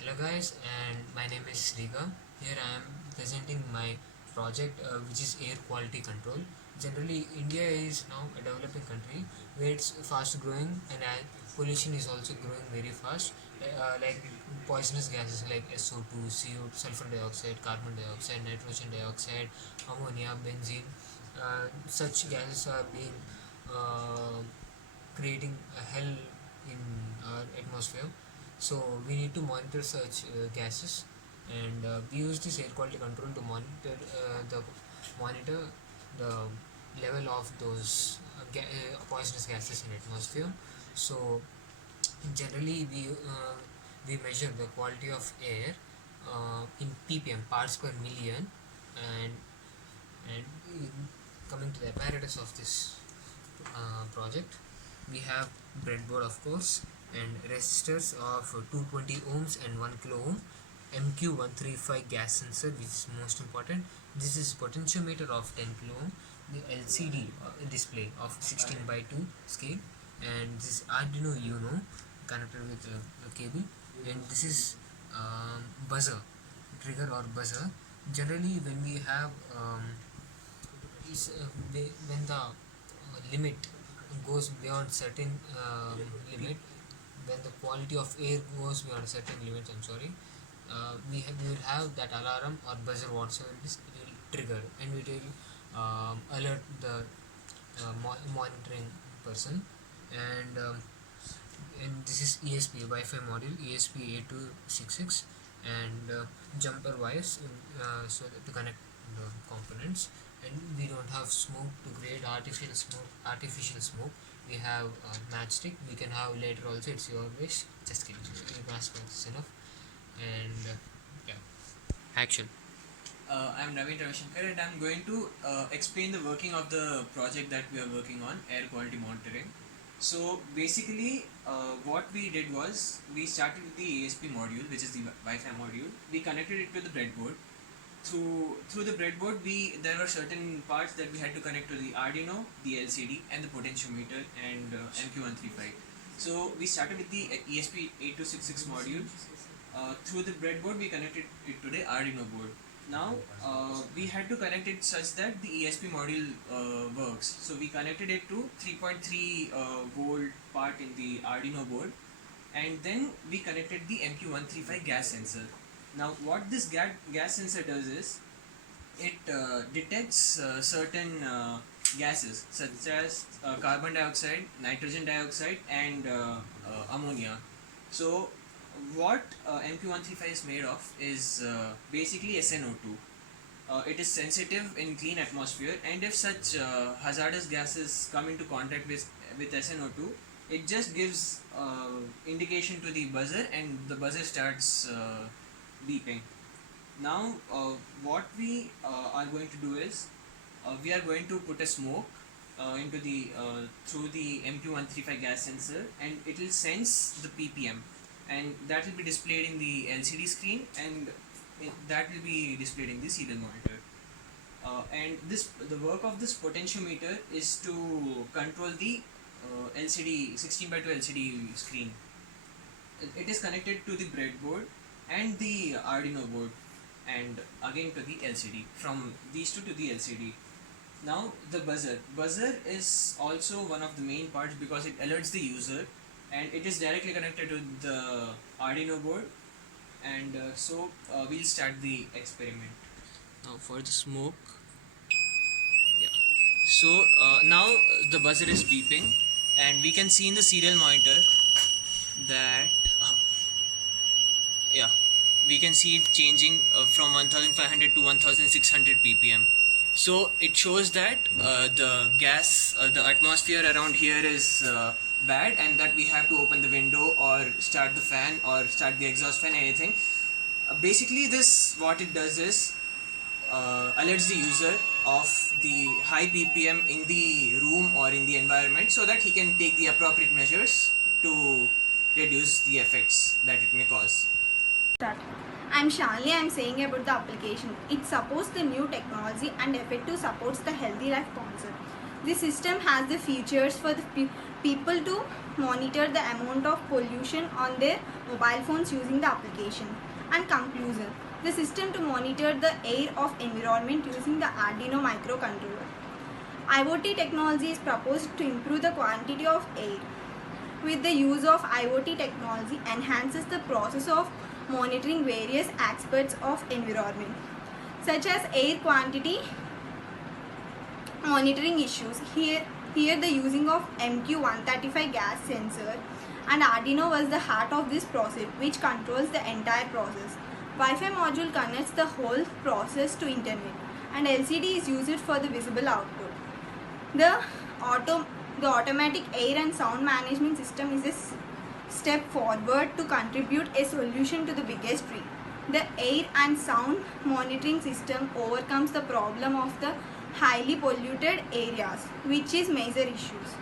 Hello guys, and my name is Srikar. Here I am presenting my project which is air quality control. Generally, India is now a developing country where it's fast growing and pollution is also growing very fast. Like poisonous gases like SO2, CO, sulfur dioxide, carbon dioxide, nitrogen dioxide, ammonia, benzene. Such gases are being uh, creating a hell in our atmosphere, so we need to monitor such gases, and we use this air quality control to monitor the level of those poisonous gases in atmosphere. So generally we measure the quality of air in ppm, parts per million. And and coming to the apparatus of this project, we have breadboard of course, and resistors of 220 ohms and 1 kilo ohm, MQ135 gas sensor which is most important. This is potentiometer of 10 kilo ohm, the LCD display of 16 by 2 scale, and this Arduino Uno connected with a cable, and this is buzzer, trigger or buzzer. Generally when we have when the limit goes beyond certain limit, when the quality of air goes beyond certain limits, I'm sorry, we will have that alarm or buzzer, whatsoever it is, it will trigger, and it will alert the monitoring person. And um, and this is ESP Wi-Fi module, ESP8266, and jumper wires so that to connect the components. And we don't have smoke to create artificial smoke. We have matchstick. We can have later also, it's your wish. Just kidding, you can ask is enough. And yeah, action. I'm Naveen and I'm going to explain the working of the project that we are working on, air quality monitoring. So basically, what we did was we started with the ASP module, which is the Wi-Fi module. We connected it to the breadboard. Through the breadboard, there were certain parts that we had to connect to the Arduino, the LCD, and the potentiometer and MQ135. So we started with the ESP8266 module. Through the breadboard, we connected it to the Arduino board. Now we had to connect it such that the ESP module works. So we connected it to 3.3 volt part in the Arduino board, and then we connected the MQ135 gas sensor. Now what this gas sensor does is it detects certain gases such as carbon dioxide, nitrogen dioxide, and ammonia. So what MQ135 is made of is basically SNO2. It is sensitive in clean atmosphere, and if such hazardous gases come into contact with SNO2, it just gives indication to the buzzer, and the buzzer starts beeping. Now what we are going to do is we are going to put a smoke into the through the MQ135 gas sensor, and it will sense the ppm, and that will be displayed in the LCD screen, and that will be displayed in the serial monitor. And the work of this potentiometer is to control the LCD 16 by 2 LCD screen. It is connected to the breadboard and the Arduino board, and again to the LCD, from these two to the LCD. Now the buzzer is also one of the main parts because it alerts the user, and it is directly connected to the Arduino board. And we'll start the experiment. Now for the smoke, yeah. So now the buzzer is beeping, and we can see in the serial monitor that yeah, we can see it changing from 1500 to 1600 ppm. So it shows that the atmosphere around here is bad, and that we have to open the window or start the fan or start the exhaust fan, anything. Basically, this what it does is alerts the user of the high ppm in the room or in the environment, so that he can take the appropriate measures to reduce the effects that it may cause. Start. I'm Shalini. I'm saying about the application. It supports the new technology and effective supports the healthy life concept. This system has the features for the people to monitor the amount of pollution on their mobile phones using the application. And conclusion, the system to monitor the air of environment using the Arduino microcontroller. IoT technology is proposed to improve the quantity of air. With the use of IoT technology enhances the process of monitoring various aspects of environment, such as air quantity monitoring issues. Here the using of MQ135 gas sensor and Arduino was the heart of this process, which controls the entire process. Wi-Fi module connects the whole process to internet, and LCD is used for the visible output. The automatic air and sound management system is a step forward to contribute a solution to the biggest tree. The air and sound monitoring system overcomes the problem of the highly polluted areas, which is major issues.